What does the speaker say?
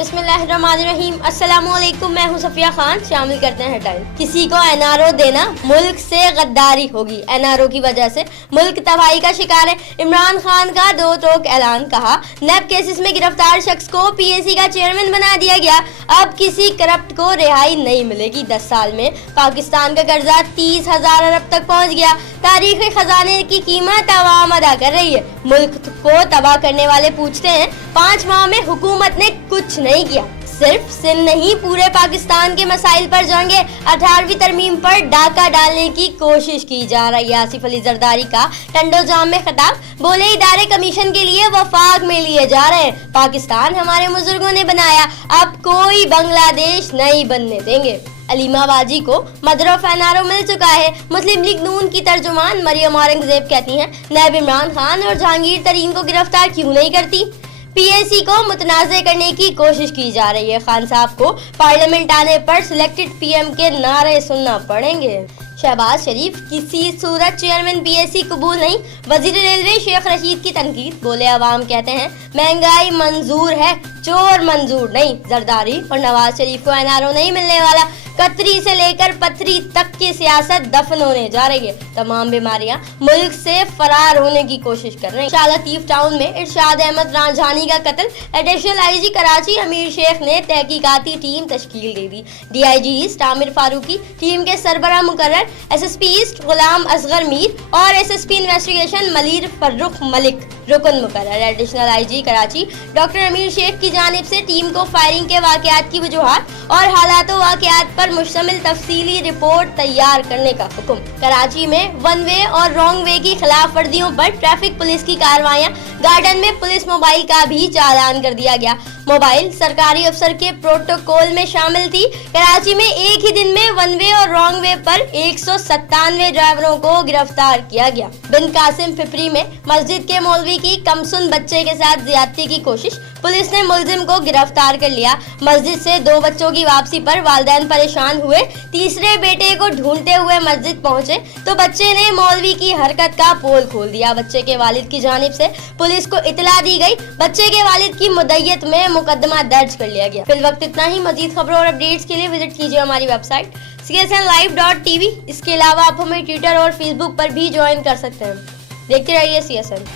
बिस्मिल्लाहिर्रहमानिर्रहीम। अस्सलामुअलैकुम, मैं हूं सफिया खान। शामिल करते हैं हेडलाइन। किसी को एनआरओ देना मुल्क से गद्दारी होगी। एनआरओ की वजह से मुल्क तबाही का शिकार है। इमरान खान का दो टोक ऐलान। कहा, नैब केसेस में गिरफ्तार शख्स को पीएसी का चेयरमैन बना दिया गया। अब किसी करप्ट को रिहाई नहीं मिलेगी। 10 साल में पाकिस्तान का कर्जा 30,000 अरब तक पहुँच गया। तारीखी खजाने की कीमत आवाम अदा कर रही है। मुल्क को तबाह करने वाले पूछते हैं, 5 माह में हुकूमत ने कुछ नहीं किया। सिर्फ सिंध नहीं, पूरे पाकिस्तान के मसाइल पर जंगे 18वीं तरमीम पर डाका डालने की कोशिश की जा रही है। आसिफ अली जरदारी का टंडो जाम में खिताब। बोले, इदारे कमीशन के लिए वफाक में लिए जा रहे हैं। पाकिस्तान हमारे बुजुर्गों ने बनाया, अब कोई बांग्लादेश नहीं बनने देंगे। अलीमा बाजी को मदरफ एनआरओ मिल चुका है। मुस्लिम लीग नून की तर्जुमान मरियम औरंगजेब कहती हैं, नैब इमरान खान और जहांगीर तरीन को गिरफ्तार क्यों नहीं करती। पीएसी को मुतनाज़ करने की कोशिश की जा रही है। खान साहब को पार्लियामेंट आने पर सिलेक्टेड पीएम के नारे सुनना पड़ेंगे। शहबाज शरीफ किसी सूरत चेयरमैन पीएसी कबूल नहीं। वजीर रेलवे शेख रशीद की तनकीद। बोले, अवाम कहते हैं महंगाई मंजूर है, चोर मंजूर नहीं। जरदारी और नवाज शरीफ को एनआरओ नहीं मिलने वाला। कतरी से लेकर पथरी तक की सियासत दफन होने जा रही है। तमाम बीमारियां मुल्क से फरार होने की कोशिश कर रही हैं। शाह लतीफ टाउन में इरशाद अहमद रांझानी का कत्ल। एडिशनल आईजी कराची अमीर शेख ने तहकीकाती टीम तश्कील दे दी। DIG east Amir Farooqui team के सरबराह मुकर्रर। एसएसपी ईस्ट गुलाम असगर मीर और एसएसपी इन्वेस्टिगेशन मलीर फर्रुख मलिक रुकन मुकर्रर। एडिशनल आईजी कराची डॉक्टर अमीर शेख की जानिब से टीम को फायरिंग के वाकयात की वजूहात और हालातों वाकयात पर मुश्तमिल तफसीली रिपोर्ट तैयार करने का हुक्म। कराची में वन वे और रॉन्ग वे की खिलाफ वर्जियों पर ट्रैफिक पुलिस की कार्रवाइयां। गार्डन में पुलिस मोबाइल का भी चालान कर दिया गया। मोबाइल सरकारी अफसर के प्रोटोकॉल में शामिल थी। कराची में एक ही दिन में वन वे और रॉन्ग वे पर 197 ड्राइवरों को गिरफ्तार किया गया। बिन कासिम फिपरी में मस्जिद के मौलवी की कमसुन बच्चे के साथ ज्यादती की कोशिश। पुलिस ने मुलजिम को गिरफ्तार कर लिया। मस्जिद से 2 बच्चों की वापसी पर वालिदैन परेशान हुए। तीसरे बेटे को ढूंढते हुए मस्जिद पहुंचे तो बच्चे ने मौलवी की हरकत का पोल खोल दिया। बच्चे के वालिद की जानिब से पुलिस को इतला दी गई। बच्चे के वालिद की मुद्दयत में मुकदमा दर्ज कर लिया गया। फिल वक्त इतना ही। मजीद खबरों और अपडेट्स के लिए विजिट कीजिए हमारी वेबसाइट csnlive.tv। इसके अलावा आप हमें ट्विटर और फेसबुक पर भी ज्वाइन कर सकते हैं। देखते रहिए CSN।